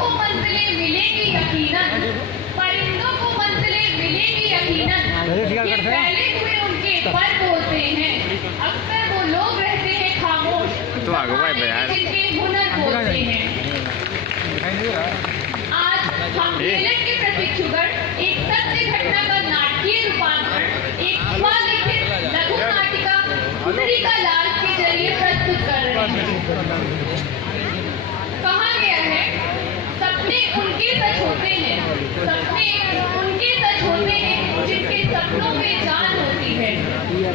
को मंजिलें मिलेंगी यकीनन, परिंदों को मंजिलें मिलेंगी यकीनन। ये पहले हुए उनके पर बोलते हैं, अक्सर वो लोग रहते हैं खामोश, तो आगे भाई यार जिनके हुनर बोलते हैं। आज हम मेलक के प्रशिक्षुगण एक सत्य घटना का नाटकीय रूपांतरण एक स्वलिखित लघु नाटिका हुनरी का लाल के जरिए प्रस्तुत कर रहे हैं। कहा गया है, सपने उनके सच होते हैं, सपने उनके सच होते हैं जिनके सपनों में जान होती है।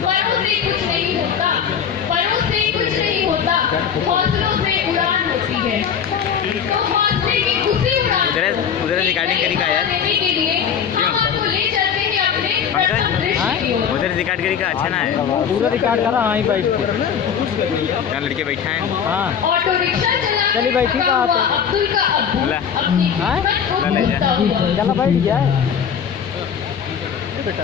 परों से कुछ नहीं होता, परों से कुछ नहीं होता, हौसलों से उड़ान होती है। तो हौसले की उसी उड़ान उधर रिकॉर्डिंग करी का यार के लिए हम आपको ले चलते हैं अपने प्रथम दृश्य की ओर। उधर रिकॉर्ड करी का अच्छा ना है, पूरा रिकॉर्ड करा हाँ ही बैठ के यहाँ लड़के बैठा है। हाँ ऑटो रिक्शा चली बैठी चला कहाँ पे? अब्दुल का अब्बू ला। अपनी किस्मत को ला ले जा। ढूंढता हुआ। चला बैठ गया है बेटा।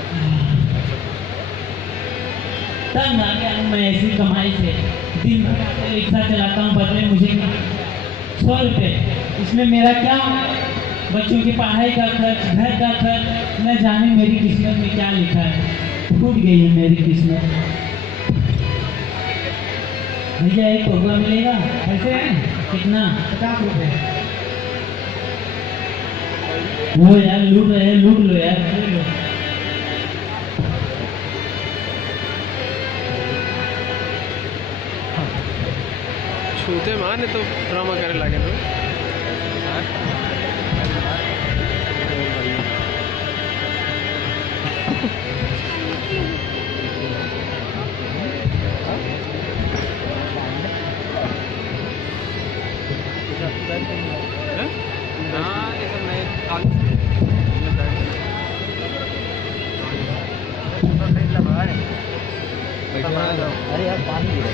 तंग आ गया हूँ मैं ऐसी कमाई से, दिन भर रिक्शा चलाता हूँ, बदले मुझे 100 रुपये। इसमें मेरा क्या, बच्चों की पढ़ाई का खर्च, घर का खर्च, न जाने मेरी किस्मत में क्या लिखा है। टूट गई है मेरी किस्मत। भैया एक पौवा मिलेगा? कैसे है? कितना? 50 रुपये। लो यार, लूट रहे हैं, लूट लो यार, ले लो। छूते माने तो ड्रामा करे लगे तो अरे यार पानी गिरा।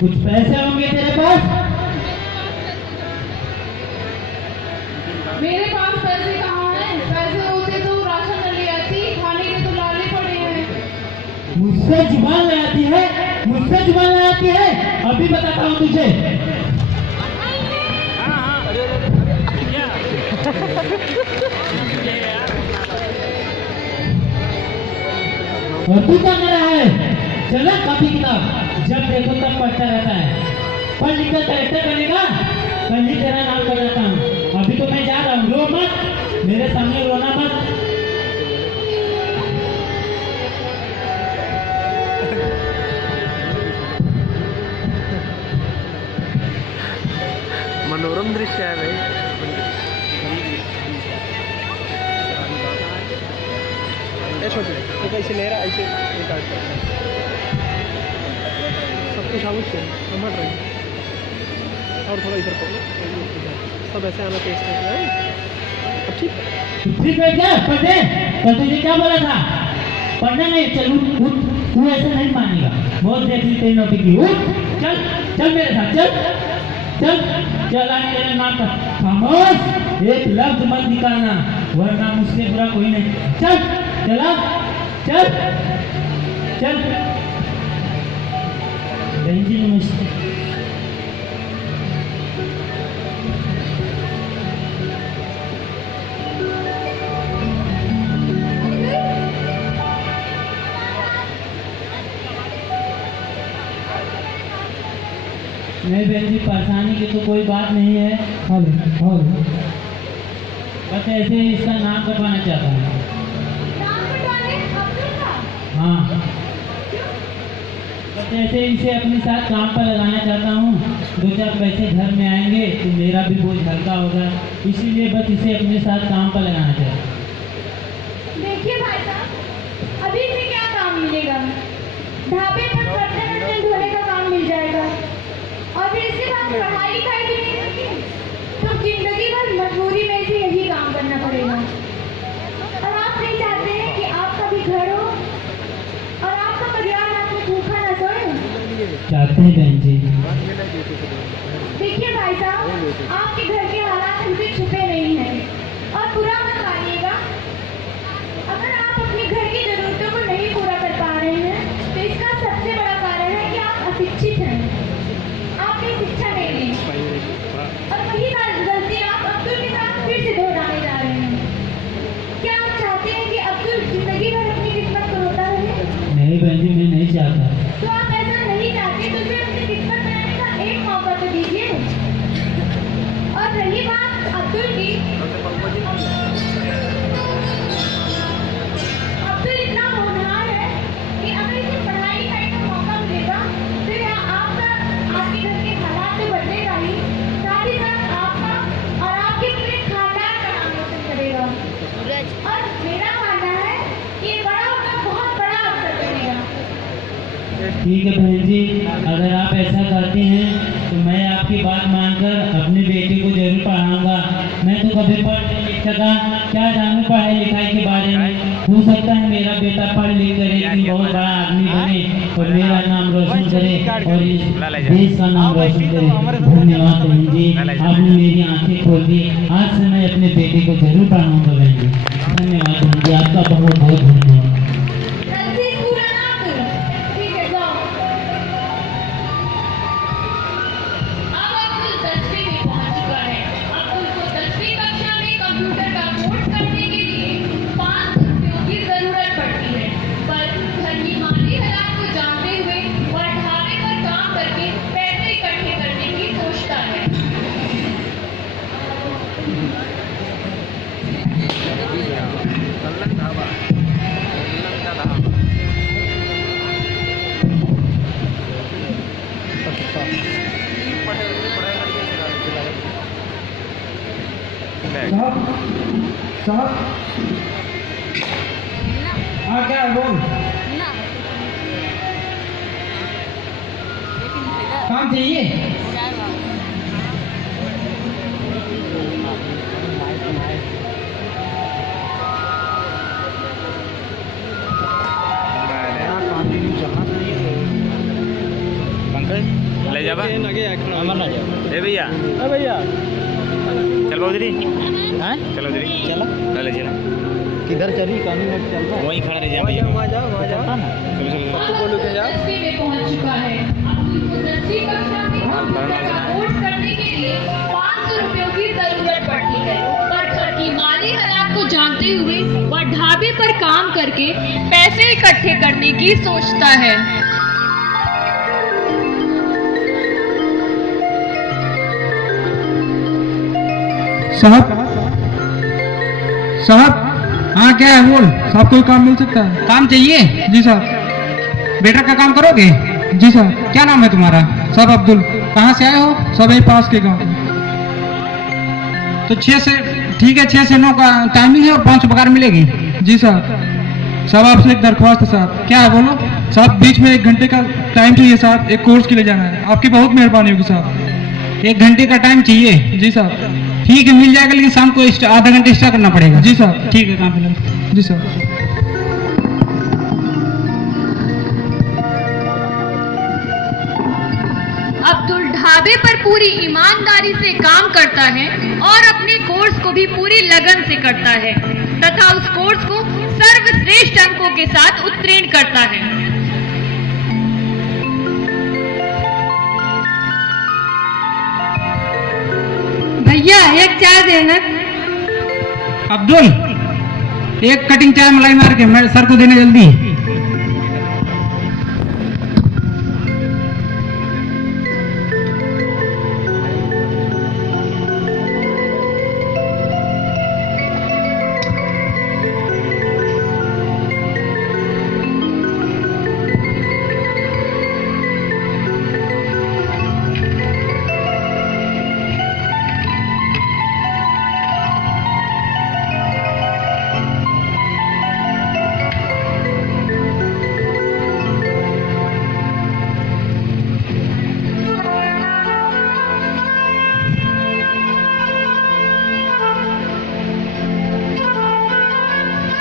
कुछ पैसे होंगे तेरे पास? मेरे पास पैसे कहाँ हैं? पैसे होते तो राशन न ले आती, खाने के तो लाले पड़े हैं। मुझसे जुबान लगाती है, मुझसे जुबान लगाती है। अभी बताता हूँ तुझे। और तू क्या कर रहा है? चलो कॉपी किताब, जब देखो तब पढ़ता रहता है। पढ़ लिख कर कलेक्टर बनेगा, कल ही तेरा नाम कर देता हूँ। अभी तो मैं जा रहा हूँ, रो मत, मेरे सामने रोना मत। मनोरम दृश्य है भाई। छोटे तो कैसे ले रहा है, ऐसे रिकॉर्ड कर सब कुछ आउट से समझ रही और थोड़ा इधर पकड़ो, सब ऐसे आना टेस्ट है। अब ठीक है, ठीक बैठ जा, पढ़ दे। कल तुझे क्या बोला था? पढ़ना नहीं, चल उठ उठ, तू ऐसे नहीं मानेगा। बहुत देख ली तेरी नौकरी की, उठ चल, चल मेरे साथ चल, चल चल आने तेरे नाम का। खामोश, एक लफ्ज मत निकालना, वरना मुझसे बुरा कोई नहीं। चल चला, चल चल। बहन जी नमस्ते। नहीं बहन जी, परेशानी की तो कोई बात नहीं है, बस ऐसे ही इसका नाम कटवाना चाहता हूँ। नाम कटवाने अब्दुल का? हाँ, बस ऐसे ही इसे अपने साथ काम पर लगाना चाहता हूँ। 2-4 पैसे घर में आएंगे तो मेरा भी बोझ हल्का होगा, इसीलिए बस इसे अपने साथ काम पर लगाना चाहता हूँ। देखिए भाई साहब, अभी से क्या काम मिलेगा? ढाबे पर बर्तन धोने का काम मिल जाएगा, और फिर इसके बाद पढ़ाई लिखाई भी नहीं होगी, तो जिंदगी भर मजबूरी में से यही काम करना पड़ेगा। और आप नहीं चाहते हैं कि आपका भी घर हो और आपका परिवार आपको भूखा न सोए? चाहते हैं बहन जी। देखिए भाई साहब, आपके घर के हालात मुझे छुपे नहीं हैं, और बुरा मत मानिएगा अगर आप अपने घर की जरूरतों को नहीं पूरा कर पा रहे हैं, तो इसका सबसे बड़ा कारण है कि आप अशिक्षित हैं, आपने शिक्षा नहीं ली। और वही गलती आप अब्दुल के अब्दुल की अब्दुल इतना होनहार है कि अगर इसे पढ़ाई लिखाई का मौका मिलेगा तो यह आपके घर के हालात तो बदलेगा ही, साथ ही साथ आपका और आपके पूरे खानदान का नाम रोशन करेगा। और मेरा मानना है कि ये बड़ा होकर बहुत बड़ा अफसर बनेगा। ठीक है बहन जी, अगर आप ऐसा करते हैं तो मैं आपकी बात मानकर अपने बेटे को जरूर पढ़ाऊंगा। मैं तो कभी पढ़ नहीं लिख सका, क्या जानूँ पढ़ाई लिखाई के बारे में। हो सकता है मेरा बेटा पढ़ लिख कर एक बहुत बड़ा आदमी बने और मेरा नाम रोशन करे और इस देश का नाम रोशन करे। धन्यवाद बहन जी, आपने मेरी आंखें खोल दी। आज से मैं अपने बेटे को जरूर पढ़ाऊंगा बहन जी। धन्यवाद बहन जी, आपका बहुत बहुत धन्यवाद। जल्दी स्कूल आना तुम। ठीक है जाओ। अब अब्दुल 10वीं में पहुंच चुका है। अब्दुल को 10वीं कक्षा में कंप्यूटर का कोर्स करने के लिए 5 रुपयों की जरूरत पड़ती है, पर घर की माली हालात को जानते हुए वह ढाबे पर काम करके पैसे इकट्ठे करने की सोचता है। साहब हाँ क्या है बोल, काम चाहिए? पंकज ले जाबा लगे ए भैया भैया चल उधरी, हैं चलो उधरी, चलो ले चलो, किधर चली कानून में चल रहा है? वहीं खड़ा रह जा भैया। वहाँ जाओ पता ना चलो चलो बोलो क्या जा 10वीं में पहुंच चुका है। अब्दुल को 10वीं कक्षा में कंप्यूटर का कोर्स करने के लिए 500 रुपयों की जरूरत पड़ती है, पर घर की माली हालात को जानते हुए वह ढाबे पर काम करके पैसे इकट्ठे करने की सोचता है। साहब साहब हाँ क्या है बोल। साहब कोई काम मिल सकता है? काम चाहिए? जी साहब। वेटर का काम करोगे? जी साहब। क्या नाम है तुम्हारा? साहब अब्दुल। कहाँ से आए हो? सब यही पास के गाँव। तो 6 से ठीक है, 6 से 9 का टाइमिंग है और 500 पगार मिलेगी। जी साहब। साहब आपसे एक दरख्वास्त है साहब। क्या है बोलो। साहब बीच में 1 घंटे का टाइम चाहिए साहब, एक कोर्स के लिए जाना है। आपकी बहुत मेहरबानी होगी साहब। 1 घंटे का टाइम चाहिए? जी साहब। ठीक है मिल जाएगा, लेकिन शाम को आधा घंटे एक्स्ट्रा करना पड़ेगा। जी साहब। ठीक है काम फिलहाल। जी साहब। अब्दुल ढाबे पर पूरी ईमानदारी से काम करता है और अपने कोर्स को भी पूरी लगन से करता है तथा उस कोर्स को सर्वश्रेष्ठ अंकों के साथ उत्तीर्ण करता है। भैया एक चाय देना। अब्दुल एक कटिंग चाय मलाई मार के मेरे सर को देना जल्दी।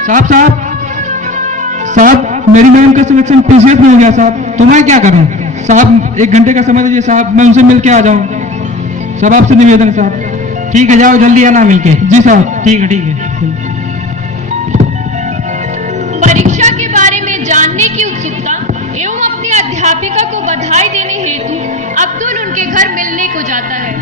साहब साहब साहब मेरी मैम का सिलेक्शन पीसीएफ में हो गया साहब। तो मैं क्या करूं? साहब 1 घंटे का समय दीजिए साहब, मैं उनसे मिल के आ जाऊँ। सब आपसे निवेदन साहब। ठीक है जाओ जल्दी आना मिलके। जी साहब। ठीक है ठीक है। परीक्षा के बारे में जानने की उत्सुकता एवं अपनी अध्यापिका को बधाई देने हेतु अब्दुल उनके घर मिलने को जाता है।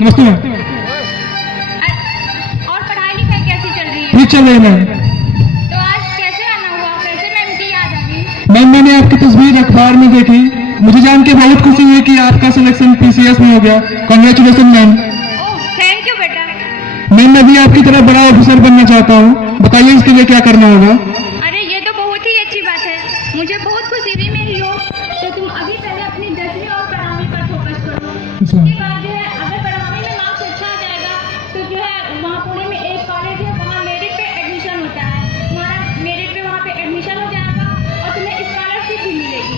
नमस्ते मैम। और पढ़ाई लिखाई कैसी चल रही है? ठीक चल रही है मैम। तो आज कैसे आना हुआ? कैसे मैम की याद आ गई? मैम मैंने आपकी तस्वीर अखबार में देखी, मुझे जान के बहुत खुशी हुई कि आपका सिलेक्शन PCS में हो गया। Congratulations ma'am. Oh thank you बेटा। मैम मैं भी आपकी तरह बड़ा ऑफिसर बनना चाहता हूँ, बताइए इसके लिए क्या करना होगा? अरे ये तो बहुत ही अच्छी बात है, मुझे बहुत खुशी हुई मेरी हो। तो तुम अभी पहले अपनी 10वीं और 12वीं पर फोकस करो। उसके बाद जो है अगर 12वीं में मार्क्स अच्छा आ जाएगा तो जो है वहाँ पुणे में एक कॉलेज है, वहाँ मेरिट पे एडमिशन होता है। तुम्हारा मेरिट पे वहाँ पे एडमिशन हो जाएगा और तुम्हें स्कॉलरशिप भी मिलेगी।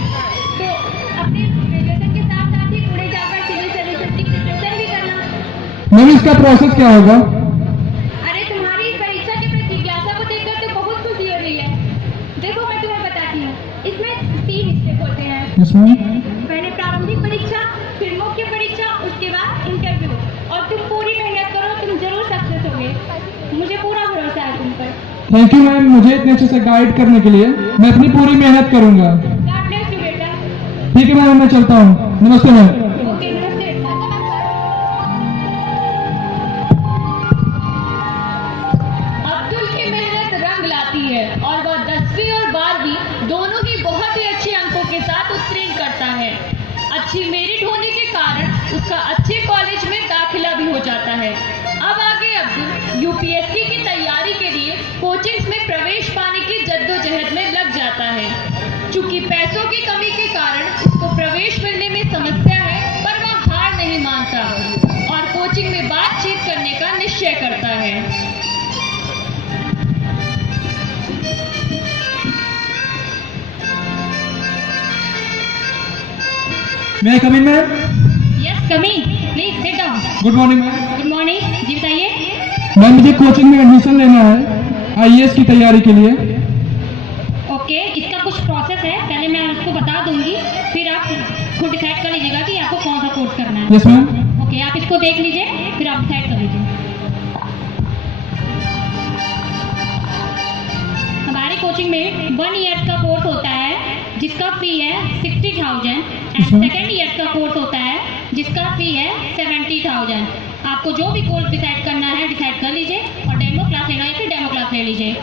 तो अपने ग्रेजुएशन के साथ साथ ही पुणे जाकर सिविल सर्विसेज की प्रिपरेशन भी करना। मैम इसका प्रोसेस क्या होगा? अरे तुम्हारी इस परीक्षा के प्रति जिज्ञासा को देखकर तो बहुत खुशी हो रही है। देखो मैं तुम्हें बताती हूँ, इसमें 3 स्टेप होते हैं। पहले प्रारंभिक परीक्षा, फिर मुख्य परीक्षा, उसके बाद इंटरव्यू। और तुम पूरी मेहनत करो, तुम जरूर सक्सेस होगे, मुझे पूरा भरोसा है तुम पर। थैंक यू मैम, मुझे इतने अच्छे से गाइड करने के लिए। मैं अपनी पूरी मेहनत करूंगा। गॉड ब्लेस यू बेटा। ठीक है मैम, मैं चलता हूँ। नमस्ते मैम। ओके नमस्ते। अब्दुल की मेहनत रंग लाती है और वह 10वीं और 12वीं दोनों ही बहुत ही अच्छे अंकों के साथ उत्तीर्ण करता है। अच्छी मेरिट होने के कारण उसका अच्छे कॉलेज में दाखिला भी हो जाता है। अब आगे अब्दुल UPSC की तैयारी के लिए कोचिंग्स में प्रवेश पाने की जद्दोजहद में लग जाता है। चूंकि पैसों की कमी के कारण उसको प्रवेश मिलने में समस्या है, पर वह हार नहीं मानता और कोचिंग में बातचीत करने का निश्चय करता है। May I come in ma'am? Yes coming, please sit down. Good morning ma'am. Good morning जी, बताइए। मैम मुझे कोचिंग में एडमिशन लेना है IAS की तैयारी के लिए। ओके, इसका कुछ प्रोसेस है, पहले मैं उसको बता दूंगी, फिर आप खुद डिसाइड कर लीजिएगा कि आपको कौन सा कोर्स करना है। Yes ma'am. ओके, आप इसको देख लीजिए, फिर आप डिसाइड कर लीजिए। हमारी कोचिंग में 1 ईयर का कोर्स होता है जिसका फी है 60,000 एंड सेकेंड ईयर का कोर्स होता है जिसका फी है 70,000। आपको जो भी कोर्स डिसाइड करना है डिसाइड कर लीजिए और डेमो क्लास लेना है फिर डेमो क्लास ले लीजिए।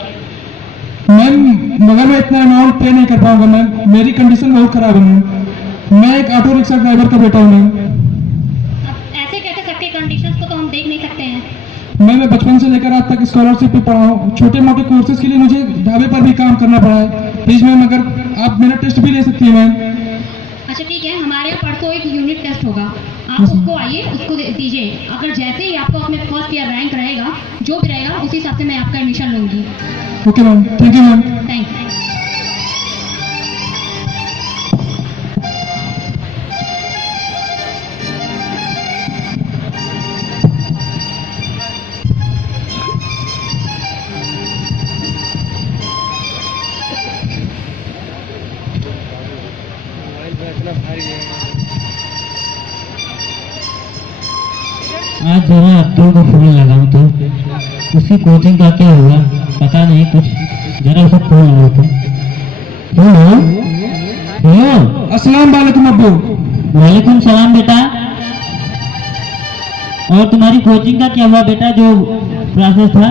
मैम मगर मैं इतना अमाउंट पे नहीं कर पाऊंगा मैम, मेरी कंडीशन बहुत खराब है मैम। मैं एक ऑटो रिक्शा ड्राइवर का बेटा हूँ मैम। अब ऐसे कैसे सबके कंडीशंस को तो हम देख नहीं सकते हैं। मैं बचपन से लेकर आज तक स्कॉलरशिप पे पढ़ा हूँ। छोटे मोटे कोर्सेज के लिए मुझे ढाबे पर भी काम करना पड़ा है। प्लीज मैम अगर आप मेरा टेस्ट भी ले सकती है मैम। अच्छा ठीक है, हमारे यहाँ परसों एक यूनिट टेस्ट होगा, आप उसको आइए, उसको दीजिए। अगर जैसे ही आपको उसमें फर्स्ट ईयर रैंक रहेगा, जो भी रहेगा उसी हिसाब से मैं आपका एडमिशन लूँगी। Okay ma'am, thank you ma'am. Thanks. आज जरा अब्दुल को फोन लगाऊं तो उसकी कोचिंग का क्या हुआ पता नहीं, कुछ जरा उसे फोन लगाते। हेलो हेलो, अस्सलाम वालेकुम अब्बू। वालेकुम सलाम बेटा। और तुम्हारी कोचिंग का क्या हुआ बेटा, जो प्रोसेस था?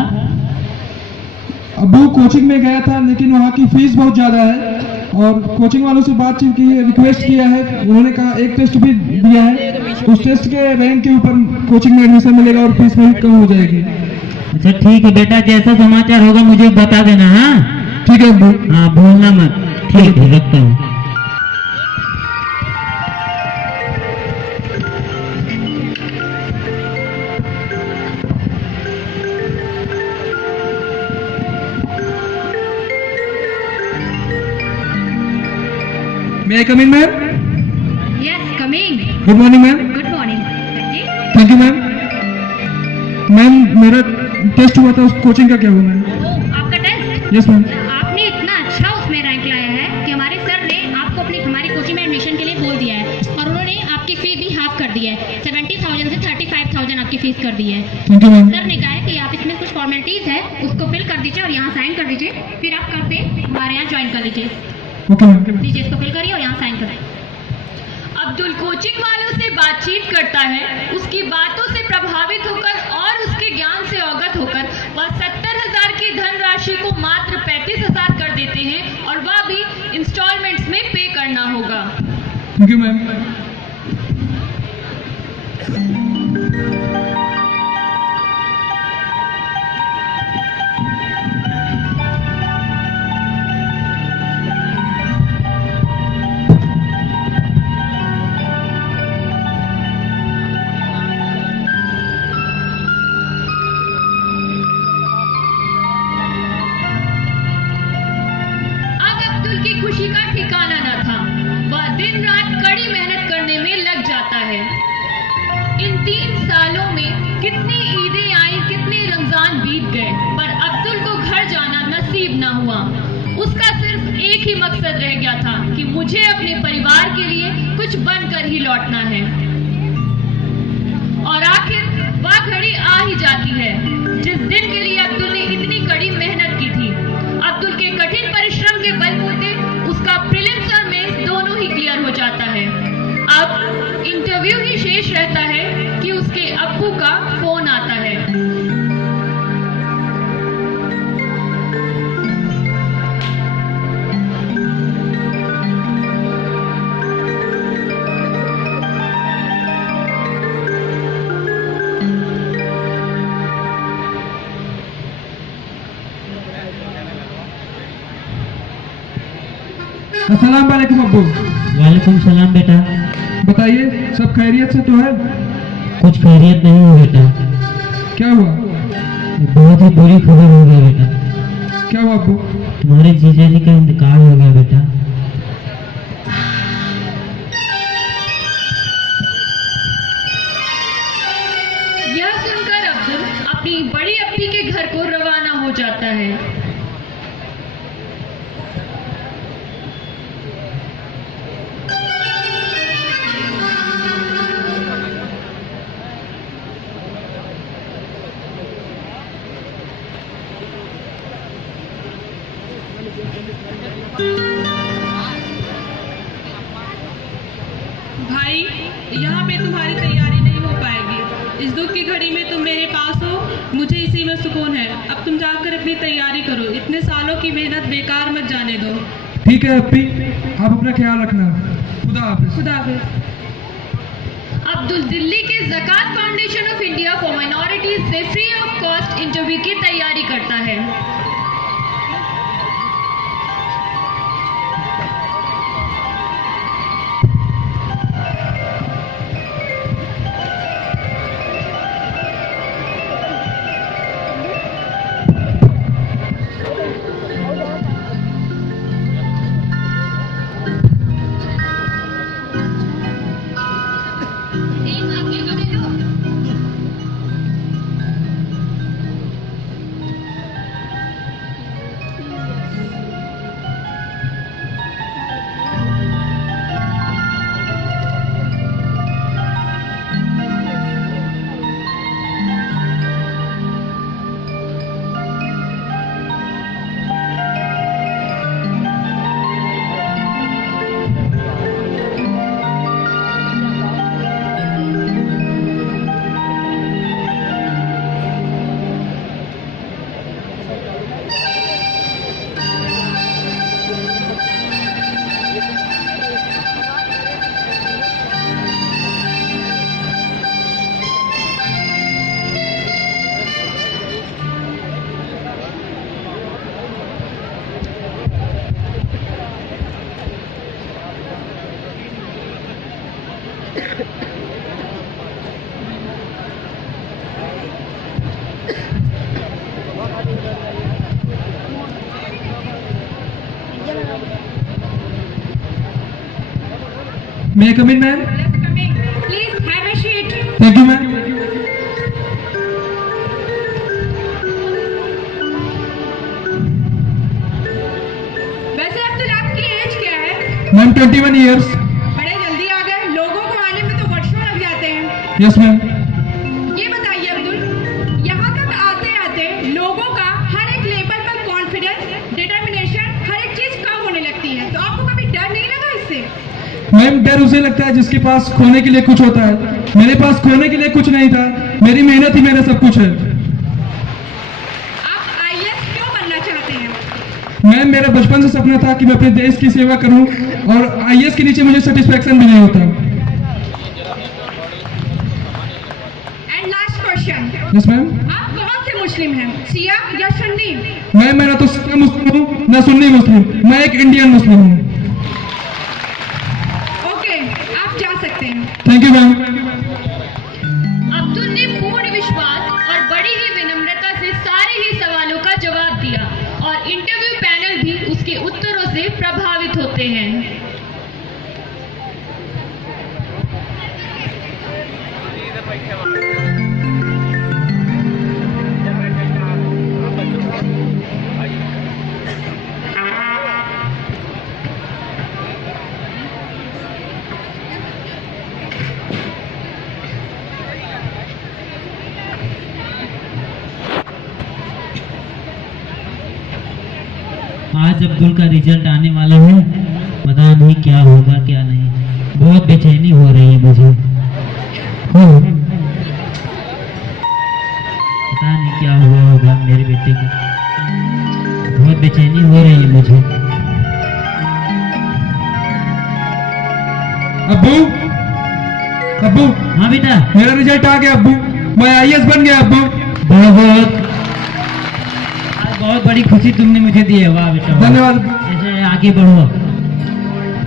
अब्बू कोचिंग में गया था लेकिन वहाँ की फीस बहुत ज़्यादा है और कोचिंग वालों से बातचीत की है, रिक्वेस्ट किया है। उन्होंने कहा एक टेस्ट भी दिया है, उस टेस्ट के रैंक के ऊपर कोचिंग में एडमिशन मिलेगा और फीस भी कम हो जाएगी। अच्छा ठीक है बेटा, जैसा समाचार होगा मुझे बता देना। हाँ ठीक है अब्बू। हाँ भूलना मत। ठीक है, रखता हूँ। May I come in ma'am? Yes coming. Good morning ma'am. Good morning जी। Thank you ma'am. मैम मेरा टेस्ट हुआ था, उस कोचिंग का क्या हुआ मैम? आपका टेस्ट? Yes ma'am. आपने इतना अच्छा उसमें रैंक लाया है कि हमारे सर ने आपको अपनी हमारी कोचिंग में एडमिशन के लिए बोल दिया है और उन्होंने आपकी फी भी हाफ कर दी है, 70,000 से 35,000 आपकी फीस कर दी है। Thank you ma'am. सर ने कहा है कि आप इसमें कुछ फॉर्मेलिटीज है उसको फिल कर दीजिए और यहाँ साइन कर दीजिए, फिर आप कल से हमारे यहाँ ज्वाइन कर लीजिए। Okay ma'am. लीजिए इसको फिल करिए और यहाँ साइन करें। अब्दुल कोचिंग वालों से बातचीत करता है, उसकी बातों से प्रभावित होकर और उसके ज्ञान से अवगत होकर वह 70,000 की धनराशि को मात्र 35,000 कर देते हैं और वह भी इंस्टॉलमेंट्स में पे करना होगा। Thank you ma'am. की खुशी का ठिकाना न था। वह दिन रात कड़ी मेहनत करने में लग जाता है। इन 3 सालों में कितनी ईदें आई, कितने रमजान बीत गए, पर अब्दुल को घर जाना नसीब न हुआ। उसका सिर्फ एक ही मकसद रह गया था कि मुझे अपने परिवार के लिए कुछ बनकर ही लौटना है। और आखिर वह घड़ी आ ही जाती है जिस दिन के लिए अब्दुल ने इतनी कड़ी मेहनत की थी। अब्दुल के कठिन परिश्रम के बलबूते उसका प्रीलिम्स और मेंस दोनों ही क्लियर हो जाता है। अब इंटरव्यू ही शेष रहता है कि उसके अब्बू का फोन आता है। अस्सलाम वालेकुम अब्बू। वालेकुम सलाम बेटा। बताइए सब खैरियत से तो है? कुछ खैरियत नहीं हुई बेटा। क्या हुआ? बहुत ही बुरी खबर हो गई बेटा। क्या हुआ अब्बू? तुम्हारे जीजा जी का इंतकाल हो गया बेटा। यह सुनकर अब्दुल अपनी बड़ी अप्पी के घर को रवाना हो जाता है। भाई, यहाँ पे तुम्हारी तैयारी नहीं हो पाएगी। इस दुख की घड़ी में तुम मेरे पास हो, मुझे इसी में सुकून है। अब तुम जाकर अपनी तैयारी करो, इतने सालों की मेहनत बेकार मत जाने दो। ठीक है अप्पी, आप अपना ख्याल रखना। खुदा हाफिज। खुदा हाफिज। अब्दुल दिल्ली के Zakat foundation of India for minorities से फ्री ऑफ कॉस्ट इंटरव्यू की तैयारी करता है। May I come in, ma'am? Please have a seat. Thank you, ma'am. वैसे अब्दुल, आपकी एज क्या है? Ma'am 21 years. बड़े जल्दी आ गए। लोगों को आने में तो वर्षों लग जाते हैं। Yes, ma'am. ये बताइए अब्दुल, यहाँ तक आते आते लोगों का हर एक लेवल पर कॉन्फिडेंस, डिटर्मिनेशन, हर एक चीज कम होने लगती है, तो आपको कभी डर नहीं लगा इससे? मैम डर उसे लगता है जिसके पास खोने के लिए कुछ होता है। मेरे पास खोने के लिए कुछ नहीं था, मेरी मेहनत ही मेरा सब कुछ है। आप आईएएस क्यों बनना चाहते हैं? मैम मेरा बचपन से सपना था कि मैं अपने देश की सेवा करूं और आईएएस के नीचे मुझे सेटिस्फेक्शन भी नहीं होता। And last question, yes ma'am. आप कौन से मुस्लिम हैं, शिया या सुन्नी? मैम मैं ना तो शिया मुस्लिम हूँ ना सुन्नी मुस्लिम, मैं एक इंडियन मुस्लिम हूँ। ओके, आप जा सकते हैं। Thank you ma'am. अब्दुल ने पूर्ण विश्वास और बड़ी ही विनम्रता से सारे ही सवालों का जवाब दिया और इंटरव्यू पैनल भी उसके उत्तरों से प्रभावित होते हैं। आज अब्दुल का रिजल्ट आने वाला है, पता नहीं क्या होगा क्या नहीं। बहुत बेचैनी हो रही है मुझे। पता नहीं क्या हुआ होगा मेरे बेटे को, बहुत बेचैनी हो रही है मुझे। अब्बू अब्बू हाँ बेटा, मेरा रिजल्ट आ गया अब्बू, मैं आईएएस बन गया अब्बू। बहुत बड़ी खुशी तुमने मुझे दी है। वाह बेटा, धन्यवाद। ऐसे आगे बढ़ो।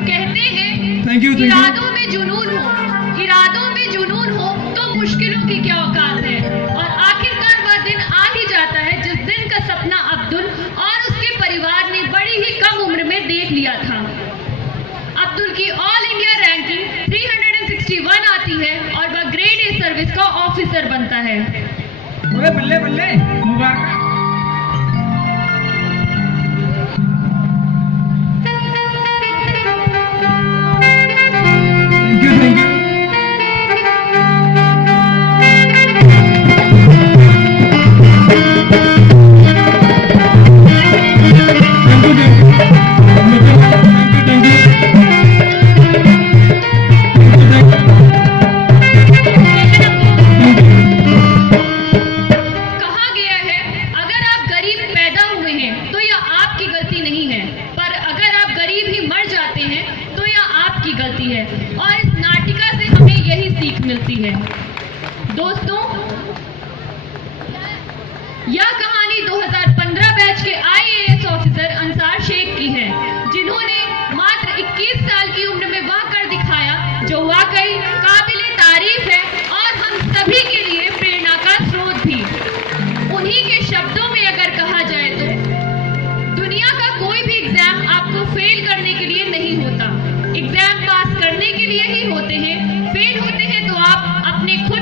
कहते हैं थैंक यू। इरादों में जुनून हो तो मुश्किलों की क्या औकात है। और आखिरकार वह दिन आ ही जाता है जिस दिन का सपना अब्दुल और उसके परिवार ने बड़ी ही कम उम्र में देख लिया था। अब्दुल की ऑल इंडिया रैंकिंग 361 आती है और वह ग्रेड ए सर्विस का ऑफिसर बनता है। बल्ले बल्ले मुबारक। दोस्तों, यह कहानी 2015 बैच के आईएएस ऑफिसर अंसार शेख की है, जिन्होंने मात्र 21 साल की उम्र में वह कर दिखाया जो वाकई काबिले तारीफ है और हम सभी के लिए प्रेरणा का स्रोत भी। उन्हीं के शब्दों में अगर कहा जाए तो दुनिया का कोई भी एग्जाम आपको फेल करने के लिए नहीं होता, एग्जाम पास करने के लिए ही होते हैं। फेल होते हैं तो आप अपने खुद